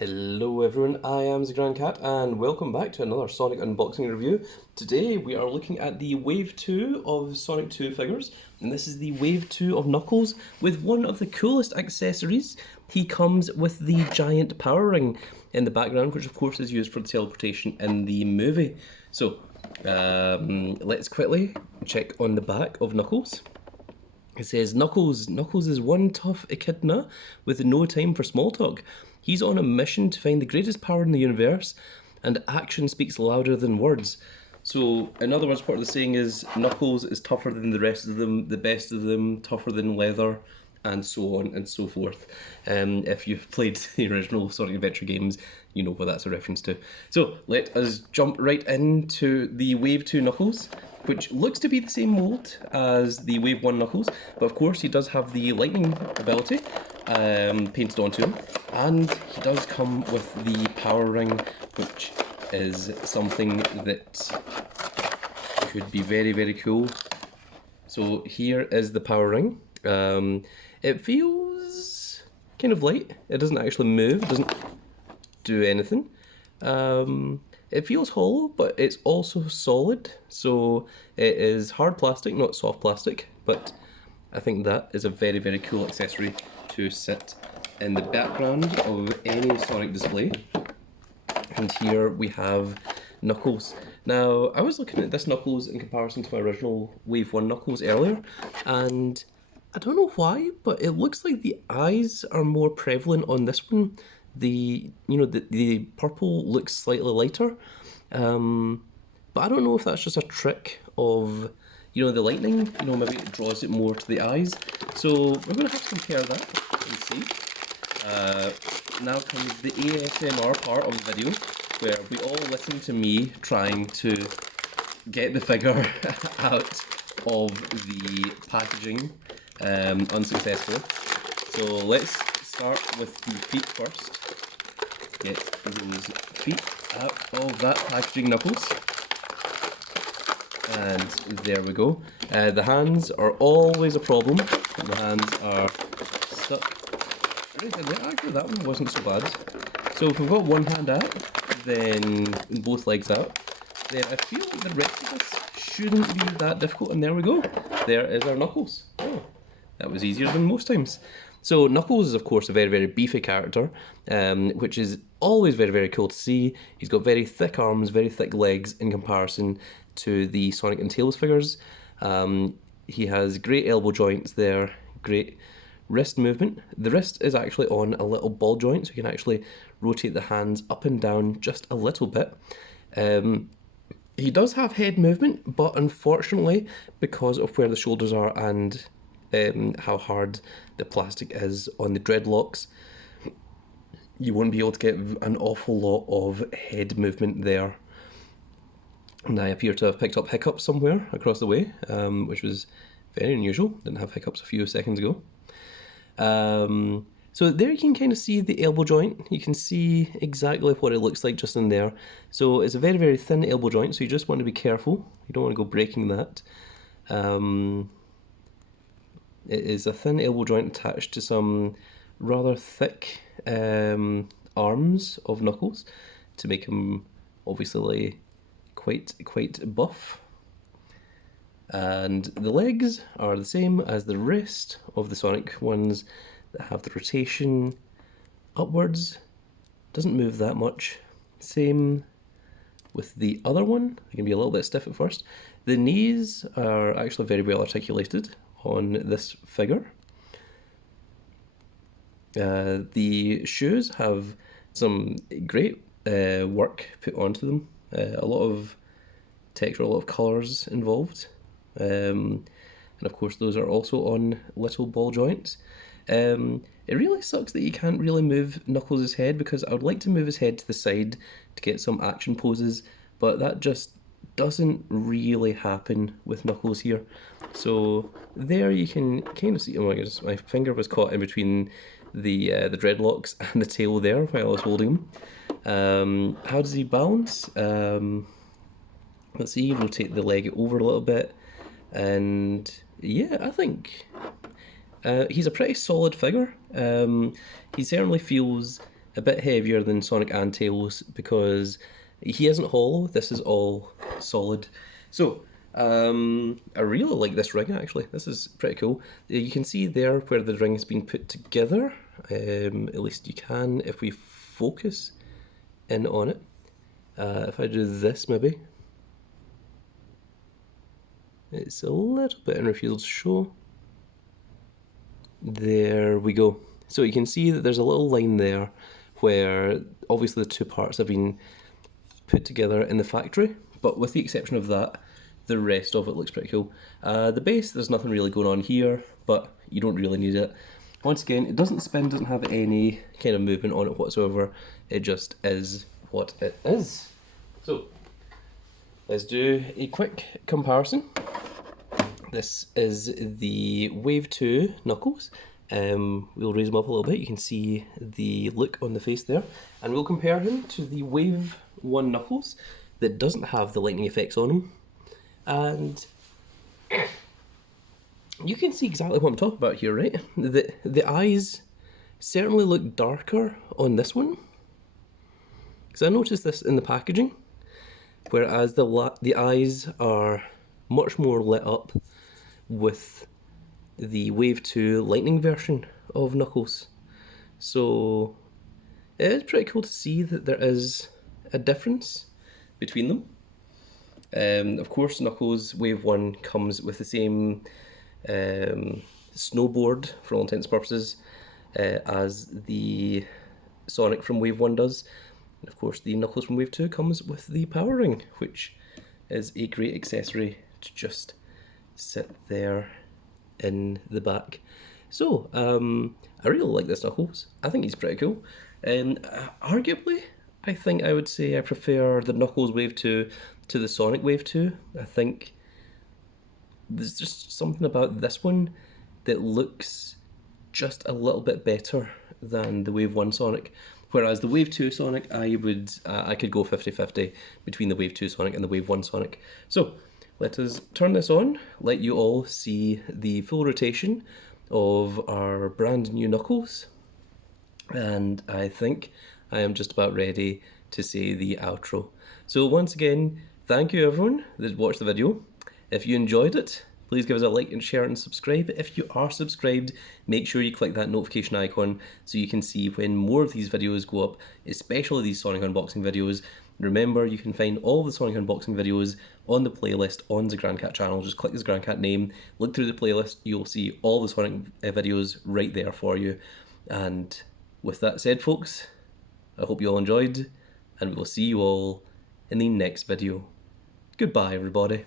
Hello everyone, I am the Grand Cat and welcome back to another Sonic unboxing review. Today we are looking at the Wave 2 of Sonic 2 figures, and this is the Wave 2 of Knuckles with one of the coolest accessories. He comes with the giant power ring in the background, which of course is used for the teleportation in the movie. So let's quickly check on the back of Knuckles. It says, Knuckles is one tough echidna with no time for small talk. He's on a mission to find the greatest power in the universe, and action speaks louder than words. So, in other words, part of the saying is, Knuckles is tougher than the rest of them, the best of them, tougher than leather, and so on and so forth. If you've played the original Sonic Adventure games, you know what that's a reference to. So, let us jump right into the Wave 2 Knuckles, which looks to be the same mold as the Wave 1 Knuckles, but of course he does have the lightning ability painted onto him, and he does come with the power ring, which is something that could be very, very cool. So here is the power ring. It feels kind of light. It doesn't actually move, it doesn't do anything. It feels hollow, but it's also solid, so it is hard plastic, not soft plastic, but I think that is a very, very cool accessory to sit in the background of any Sonic display. And here we have Knuckles. Now, I was looking at this Knuckles in comparison to my original Wave 1 Knuckles earlier, and I don't know why, but it looks like the eyes are more prevalent on this one. The purple looks slightly lighter, but I don't know if that's just a trick of the lightning. Maybe it draws it more to the eyes. So we're going to have to compare that and see. Now comes the ASMR part of the video, where we all listen to me trying to get the figure out of the packaging unsuccessfully. So let's start with the feet first. Get those feet out of that packaging, Knuckles. And there we go. The hands are always a problem. The hands are stuck. Actually, that one wasn't so bad. So if we've got one hand out, then both legs out, then I feel like the rest of this shouldn't be that difficult. And there we go. There is our Knuckles. Oh, that was easier than most times. So Knuckles is of course a very, very beefy character, which is always very, very cool to see. He's got very thick arms, very thick legs in comparison to the Sonic and Tails figures. He has great elbow joints there, great wrist movement. The wrist is actually on a little ball joint, so you can actually rotate the hands up and down just a little bit. He does have head movement, but unfortunately, because of where the shoulders are and how hard the plastic is on the dreadlocks, you won't be able to get an awful lot of head movement there. And I appear to have picked up hiccups somewhere across the way, which was very unusual. Didn't have hiccups a few seconds ago. So there you can kind of see the elbow joint. You can see exactly what it looks like just in there. So it's a very, very thin elbow joint, so you just want to be careful. You don't want to go breaking that. It is a thin elbow joint attached to some rather thick arms of Knuckles to make him obviously quite buff. And the legs are the same as the rest of the Sonic ones that have the rotation upwards. Doesn't move that much. Same with the other one. It can be a little bit stiff at first. The knees are actually very well articulated on this figure. The shoes have some great work put onto them. A lot of texture, a lot of colours involved. And of course those are also on little ball joints. It really sucks that you can't really move Knuckles' head, because I would like to move his head to the side to get some action poses, but that just doesn't really happen with Knuckles here. So there you can kind of see, oh my goodness, my finger was caught in between the dreadlocks and the tail there while I was holding him. How does he balance? Let's see, rotate the leg over a little bit, and yeah, I think he's a pretty solid figure. He certainly feels a bit heavier than Sonic and Tails because he isn't hollow. This is all solid. So I really like this ring actually. This is pretty cool. You can see there where the ring has been put together. At least you can if we focus in on it. If I do this maybe. It's a little bit in refusal to show. There we go. So you can see that there's a little line there where obviously the two parts have been put together in the factory, but with the exception of that, the rest of it looks pretty cool. The base, there's nothing really going on here, but you don't really need it. Once again, it doesn't spin, doesn't have any kind of movement on it whatsoever. It just is what it is. So, let's do a quick comparison. This is the Wave 2 Knuckles. We'll raise him up a little bit. You can see the look on the face there. And we'll compare him to the Wave 1 Knuckles that doesn't have the lightning effects on him. And you can see exactly what I'm talking about here, right? The eyes certainly look darker on this one. Because I noticed this in the packaging. Whereas the eyes are much more lit up with the Wave 2 Lightning version of Knuckles. So it is pretty cool to see that there is a difference between them. Of course, Knuckles Wave 1 comes with the same snowboard, for all intents and purposes, as the Sonic from Wave 1 does. And of course, the Knuckles from Wave 2 comes with the Power Ring, which is a great accessory to just sit there in the back. So, I really like this Knuckles. I think he's pretty cool. Arguably, I think I would say I prefer the Knuckles Wave 2 to the Sonic Wave 2. I think there's just something about this one that looks just a little bit better than the Wave 1 Sonic. Whereas the Wave 2 Sonic, I could go 50-50 between the Wave 2 Sonic and the Wave 1 Sonic. So, let us turn this on, let you all see the full rotation of our brand new Knuckles. And I think I am just about ready to say the outro. So once again, thank you everyone that watched the video. If you enjoyed it, please give us a like and share and subscribe. If you are subscribed, make sure you click that notification icon so you can see when more of these videos go up, especially these Sonic unboxing videos. Remember, you can find all the Sonic unboxing videos on the playlist on the Grand Cat channel. Just click this Grand Cat name, look through the playlist, you'll see all the Sonic videos right there for you. And with that said, folks, I hope you all enjoyed, and we will see you all in the next video. Goodbye, everybody.